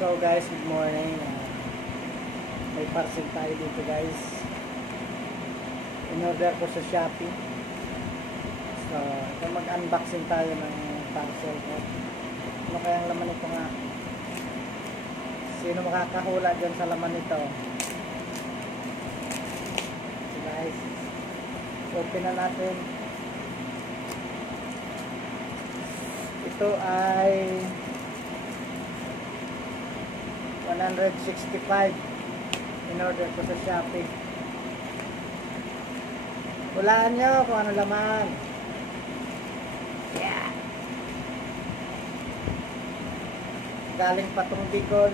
So guys, good morning. May parcel tayo dito guys. In-order ko sa Shopee. So, mag-unboxing tayo ng parcel ko. Ano kayang laman nito nga? Sino makakahula dyan sa laman nito? So guys, open na natin. Ito ay 165 in order ko sa Shopee. Hulaan nyo kung ano laman. Yeah. Galing patong Bicol.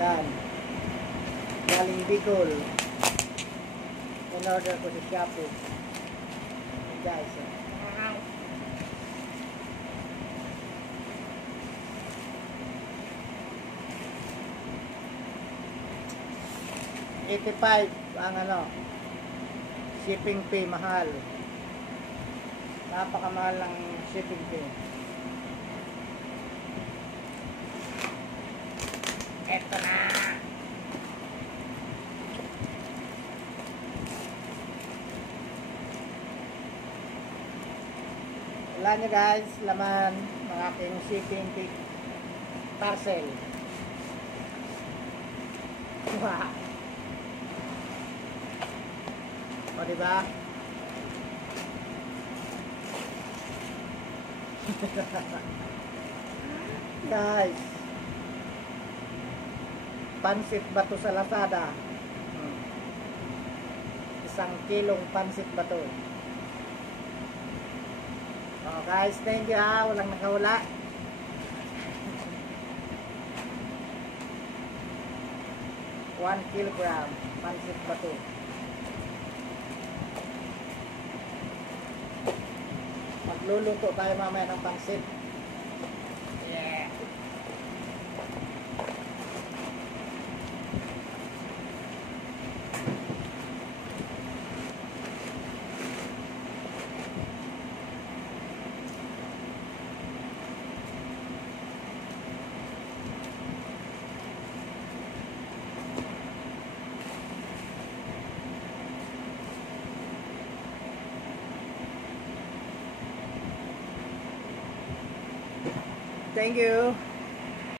Yan. Galing Bicol. In order ko sa Shopee. Guys. 85 ang shipping fee, mahal. Napakamahal ng shipping fee. Eto na. Wala nyo guys, laman ng aking shipping fee parcel. Wow. O diba? Guys, pansit bato sa Lazada. 1 kilong pansit bato. Oh guys, thank you ha. Walang nakawala. One kilogram pansit bato. Magluluto tayo mamaya ng pansit. Yeah. Thank you.